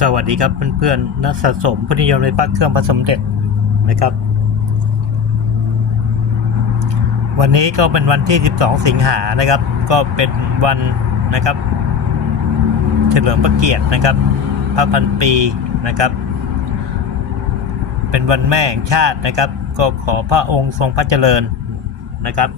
สวัสดีครับเพื่อนๆนักสะสมผู้นิยมในพระเครื่องพระสมเด็จนะครับ วันนี้ก็เป็นวันที่ 12 สิงหานะครับ ก็เป็นวันนะครับ เฉลิมพระเกียรตินะครับ พระพันปีนะครับ เป็นวันแม่แห่งชาตินะครับ ก็ขอพระองค์ทรงพระเจริญนะครับ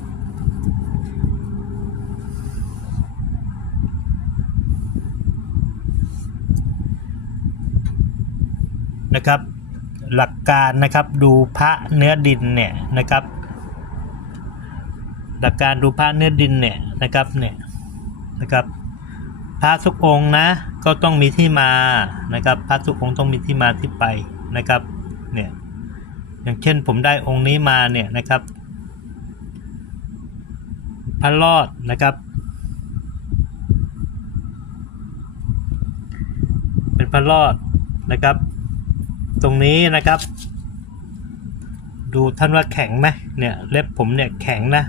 นะครับ หลักการนะครับดูพระเนื้อดินเนี่ยนะครับ หลักการดูพระเนื้อดินเนี่ยนะครับเนี่ยนะครับพระทุกองนะก็ต้องมีที่มานะครับพระทุกองต้องมีที่มาที่ไปนะครับเนี่ยอย่างเช่นผมได้องค์นี้มาเนี่ยนะครับ พระรอดนะครับ เป็นพระรอดนะครับ ตรงนี้นะครับ ดูท่านว่าแข็งไหมเนี่ยเล็บผมเนี่ยแข็งนะ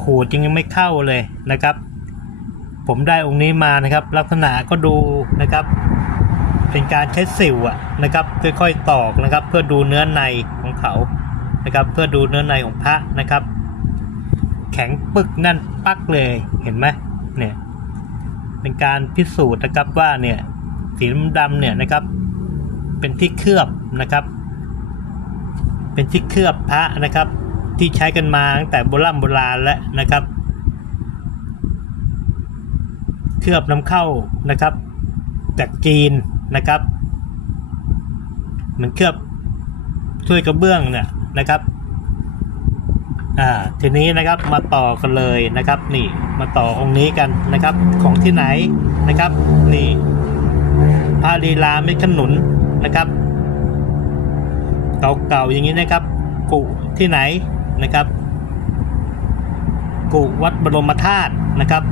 ขูดยังไม่เข้าเลยนะครับ ผมได้องค์นี้มานะครับ ลักษณะก็ดูนะครับ เป็นการใช้สิวอะนะครับค่อยๆตอกนะครับ เพื่อดูเนื้อในของเขานะครับ เพื่อดูเนื้อในของพระนะครับ แข็งปึกนั่นปักเลยเห็นไหมเนี่ยเป็นการพิสูจน์นะครับว่าเนี่ยสีดำๆเนี่ยนะครับ เป็นที่เคลือบนะครับ เป็นที่เคลือบพระนะครับ ที่ใช้กันมาตั้งแต่โบราณโบราณแล้วนะครับ เคลือบน้ำเข้านะครับ จากจีนนะครับ เหมือนเคลือบถ้วยกระเบื้องเนี่ยนะครับอ่าทีนี้นะครับมาต่อกันเลยนะครับ นี่มาต่อองค์นี้กันนะครับ ของที่ไหนนะครับ นี่พระลีลาเม็ดขนุน นะครับเก่าๆอย่างนี้นะครับ กุที่ไหนนะครับ กุวัดบรมธาตุนะครับ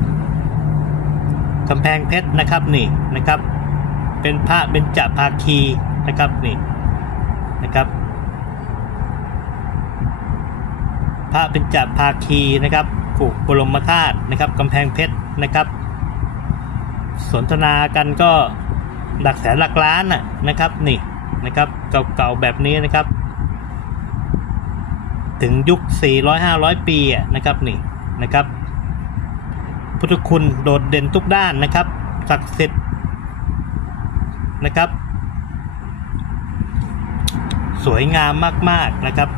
กำแพงเพชรนะครับนี่นะครับ เป็นพระเบญจภาคีนะครับนี่นะครับ พระเบญจภาคีนะครับกุบรมธาตุนะครับกำแพงเพชรนะครับ สนทนากันก็ หลักแสนหลักล้านน่ะนะครับนี่นะครับเก่าๆแบบนี้นะครับ ถึงยุค 400-500 ปีอะนะครับนี่นะครับพุทธคุณโดดเด่นทุกด้านนะครับศักดิ์สิทธิ์นะครับ สวยงามมากๆนะครับ